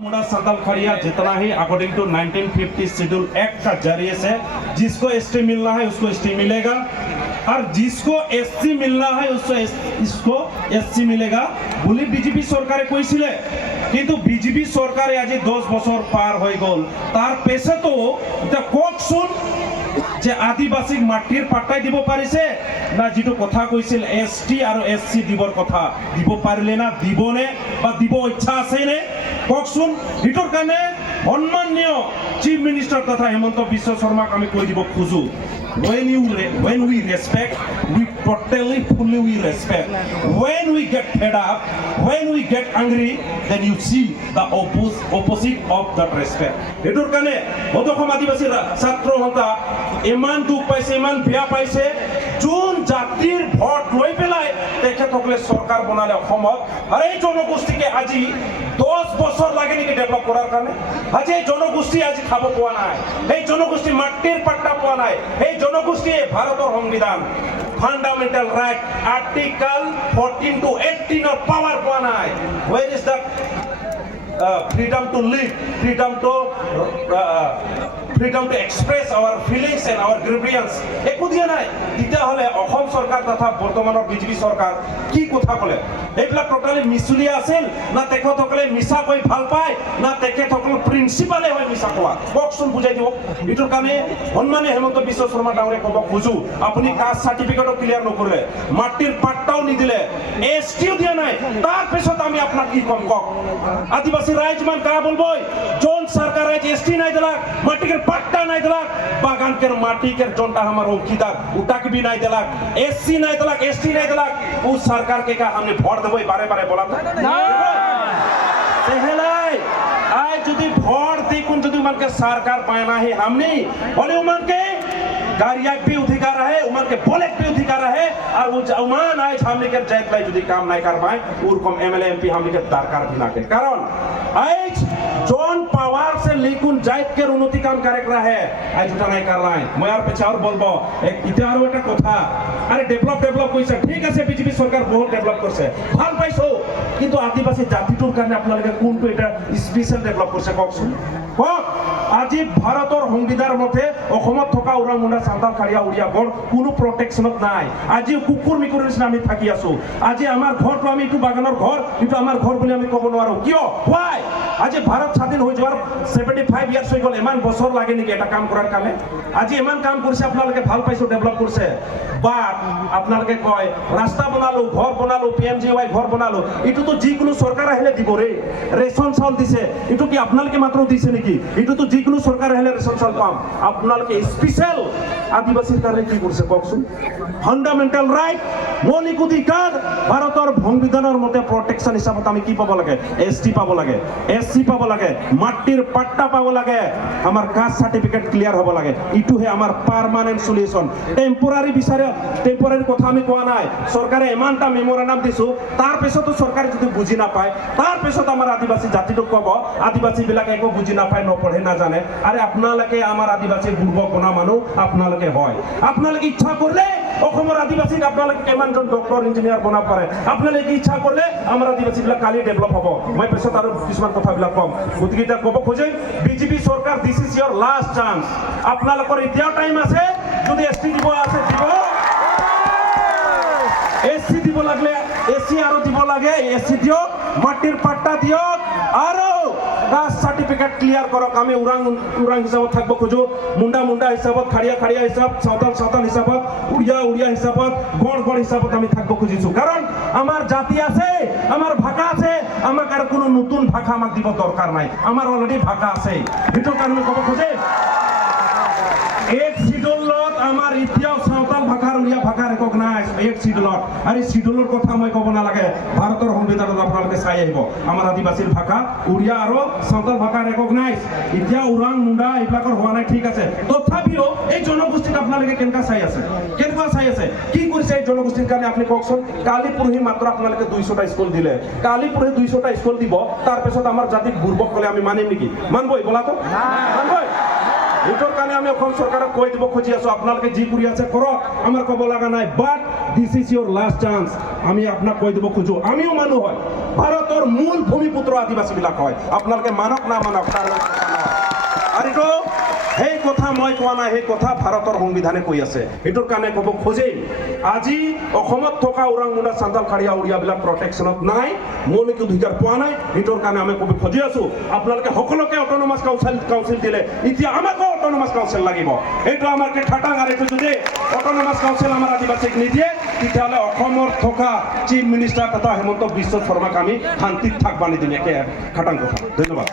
मुंडा संताल खड़िया जितना ही according to 1950 schedule act का जरिए से जिसको एसटी मिलना है उसको एसटी मिलेगा और जिसको एससी मिलना है उसको इसको एससी मिलेगा बोली बीजेपी सरकारे কৈছিলে কিন্তু বিজেপি সরকারে আজি 10 বছর পার হয়ে গল তার পেছে তো এটা ককসুন যে আদিবাসীক মাটির পাট্টাই দিব পাৰিছে না যেটো কথা কৈছিল এসটি আৰু এসসি দিবৰ কথা দিব পাৰিলে না দিবনে বা দিব ইচ্ছা আছে নে ককসুন এটোৰ কাৰণে সম্মানীয় চিফ মিনিষ্টাৰ তথা হেমন্ত বিশ্ব শৰ্মাক আমি কৈ দিব খুজো when we respect we totally fully we respect when we get fed up when we get angry then you see the opposite of that respect এটোৰ কাৰণে অদখম আদিবাসী ছাত্ৰ হতা ইমান দুখ পাইছে ইমান বেয়া পাইছে যোন জাতিৰ ভোট লৈ পেলাই তেখেতসকলে চৰকাৰ বনালে অসমত আৰু এই জনগোষ্ঠীকে আজি 10 বছৰ লাগে নেকি ডেভেলপ কৰাৰ কাৰণে আজি এই জনগোষ্ঠী আজি খাব পোৱা নাই এই জনগোষ্ঠী মাটিৰ পাট্টা পোৱা নাই এই জনগোষ্ঠীয়ে ভাৰতৰ সংবিধান fundamental right article 14 to 18 of power পোৱা নাই where is the freedom to live freedom to express our feelings and our grievance একো দিয়া নাই তেতিয়া হলে অসম সরকার তথা বৰ্তমানৰ বিজেপি সরকার কি কথা কলে এইলা টোটালি মিছুলি আছিল না তেখেতসকলে মিছা কৈ ভাল পায় না তেখেতসকল প্ৰিন্সিপালে হয় মিছা কোৱা ককচোন বুজাই দিব এটোৰ কাৰণে সম্মানে হেমন্ত বিশ্ব শৰ্মা ডাঙৰে কব খুজো আপুনি কাষ্ট সাৰ্টিফিকেটও ক্লিয়াৰ নকৰিলে মাটিৰ পাট্টাও নিদিলে এসটিও দিয়া নাই তাৰ পিছত আমি আপোনাক কি কম কক আদিবাসী রাইজমান কা বলবই जोन सरकार है एसटी नहीं दिला माटी के पट्टा नहीं दिला बागान के माटी के जोनटा हमार औकीदार उटा के भी नहीं दिला एससी नहीं दिला एसटी नहीं दिला उस सरकार के का हमने वोट देबो बारे बोला सेहलाई आज যদি ভোট দি কোন যদি মান के सरकार पाना ही हमने बोले उमन के गाड़िया पे अधिकार है उमन के बोले पे अधिकार है और वो उमान आज हमने के जैत लाई যদি काम नहीं कर पाए उरकम एमएलए एमपी हमने के दरकार भी ना के कारण आज जोन पावर से लेकुन जाइत के उन्नति काम करे है आज उठा नहीं कर रहा है मैं यार पीछे और बोलबो एक इतिहार একটা কথা আরে ডেভেলপ কইছে ঠিক আছে বিজেপি সরকার বহুত ডেভেলপ করছে ভাল পাইছো কিন্তু আদিবাসী জাতিটোৰ কাৰণে আপোনালোকে কোনটো এটা স্পেশাল ডেভেলপ কৰছে ককচোন কক আজি ভাৰতৰ সংবিধানৰ মতে অসমত থকা উৰাং মুণ্ডা সান্তাল খাৰিয়া উৰিয়া গড় কোনো প্ৰটেকশনত নাই আজি কুকুৰ মিকুৰৰ নিচিনা আমি থাকি আছো আজি আমাৰ ঘৰটো আমি ইটো বাগানৰ ঘৰ ইটো আমাৰ ঘৰ বুলি আমি ক'ব নোৱাৰো কিয় why আজি ভাৰত স্বাধীন হৈ যোৱাৰ 75 ইয়াৰ্স হৈ গল ইমান বছৰ লাগে নেকি এটা কাম কৰাৰ কাৰণে আজি ইমান কাম কৰিছে আপোনালোকে ভাল পাইছো ডেভেলপ কৰিছে বাট আপোনালোকে কয় ৰাস্তা বনালো ঘৰ বনালো পিএমজিৱাই ঘৰ বনালো ইটো তো যিকোনো সৰকাৰ আহিলে দিব ৰে ৰেশন চাউল দিছে ইটো কি আপোনালোকে মাত্ৰ দিছে নেকি ইটো তো যিকোনো সৰকাৰ আহিলে ৰেশন চাউল পাম আপোনালোকে স্পেশাল আদিবাসীৰ কাৰণে কি কৰিছে ককচোন ফান্ডামেন্টাল ৰাইট মৌলিক অধিকাৰ ভাৰতৰ সংবিধানৰ মতে প্ৰটেকশন হিচাপত আমি কি পাব লাগে এসটি পাব লাগে এসসি পাব লাগে মাটিৰ পাট্টা পাব লাগে আমাৰ কাষ্ট সাৰ্টিফিকেট ক্লিয়াৰ হ'ব লাগে ইটোহে আমাৰ পাৰ্মানেন্ট সলিউশন টেম্পোৰাৰি বিচাৰে টেম্পোৰাৰি কথা আমি কোৱা নাই সৰকাৰে এমানটা মেমোৰান্ডাম দিছো তাৰ পিছতো সৰকাৰে যদি বুজি না পায় তাৰ পিছত আমাৰ আদিবাসী জাতিটোক কব আদিবাসী বিলাক একো বুজি না পায় নপঢ়ে না জানে আরে আপোনালোকে আমাৰ আদিবাসী বুৰ্বক বনা মানুহ আপোনালোকে হয় আপোনালোকে ইচ্ছা কৰলে অসমৰ আদিবাসীক আপোনালোকে কেমানজন ডক্টৰ ইঞ্জিনিয়াৰ বনাব পাৰে আপোনালোকে ইচ্ছা কৰলে আমাৰ আদিবাসী বিলাক কালি ডেভেলপ হ'ব মই পিছত আৰু কিছুমান কথাবিলাক কম গতিকে এটা কব খোজে BJP Sarkar this is your last chance আপোনালোকৰ এতিয়াও টাইম আছে যদি এসটি দিব আছে দিব এসসি দিব লাগলে এসসি আৰু দিব লাগে এসসি দিয়ক মাটিৰ পাট্টা দিয়ক আৰু কাষ্ট সাৰ্টিফিকেট ক্লিয়াৰ কৰক আমি উৰাং হিসাবত থাকব খোজো মুন্ডা হিসাবত খাড়িয়া হিসাব সাঁওতাল হিসাবত উড়িয়া হিসাবত গড় হিসাবত আমি থাকব খুঁজিছো কারণ আমার জাতি আছে আমার ভাষা আছে আমাক আর কোনো নতুন ভাষা আমাক দিব দরকার নাই আমার অলরেডি ভাষা আছে এটো কারণে কব খোজে এক শিডিউলত আমার এতিয়াও সাঁওতাল ভাষাৰ উড়িয়া ভাষা ৰেকগনাইজ এক শিডিউলত আৰ এই শিডিউলৰ কথা মই কব নালাগে ভাৰতৰ সংবিধানত আপোনালোকে চাই আহিব আমাৰ আদিবাসীৰ ভাষা উড়িয়া আৰু সাঁওতাল ভাষা ৰেকগনাইজ এতিয়া উৰাং মুণ্ডা এইবিলাকৰ হোৱা নাই ঠিক আছে তথাপিও এই জনগোষ্ঠীক আপোনালোকে কেনেকা চাই আছে কি কৰিছে এই জনগোষ্ঠীৰ কাৰণে আপুনি কওকচোন কালি পৰহি মাত্ৰ আপোনালোকে 200টা স্কুল দিলে কালি পৰহি 200টা স্কুল দিব তাৰ পিছত আমাৰ জাতিক বুৰ্বক কলে আমি মানিম নেকি মানবই বলা তো মানবই এইটোৰ কাৰণে আমি অসম চৰকাৰক কৈ দিব খুজি আছো আপোনালোকে যি কৰি আছে কৰক আমাৰ ক'ব লগা নাই but this is your last chance আমি আপোনাক কৈ দিব খোজো আমিও মানুহ হয় ভাৰতৰ মূল ভূমিপুত্ৰ আদিবাসীবিলাক হয় আপোনালোকে মানক না মানক তাৰ আৰু এইটো সেই কথা মই কোৱা নাই সেই কথা ভাৰতৰ সংবিধানে কৈ আছে এইটোৰ কাৰণে ক'ব খোজেই আজি অসমত থকা ওৰাং মুণ্ডা চান্তাল খাৰিয়া উৰিয়াবিলাক প্ৰটেকশ্যনত নাই মৌলিক অধিকাৰ পোৱা নাই এইটোৰ কাৰণে আমি ক'ব খুজি আছো আপোনালোকে সকলোকে অট'নমাছ কাউন্সিল দিলে এতিয়া আমাকো অট'নমাছ কাউন্সিল লাগিব এইটো আমাকে খাটাং আৰু এইটো যদি অট'নমাছ কাউন্সিল আমাৰ আদিবাসীক নিদিয়ে তেতিয়াহ'লে অসমৰ থকা চিফ মিনিষ্টাৰ তথা হেমন্ত বিশ্ব শৰ্মাক আমি শান্তিত থাকবা নিদিম একে খাটাং কথা ধন্যবাদ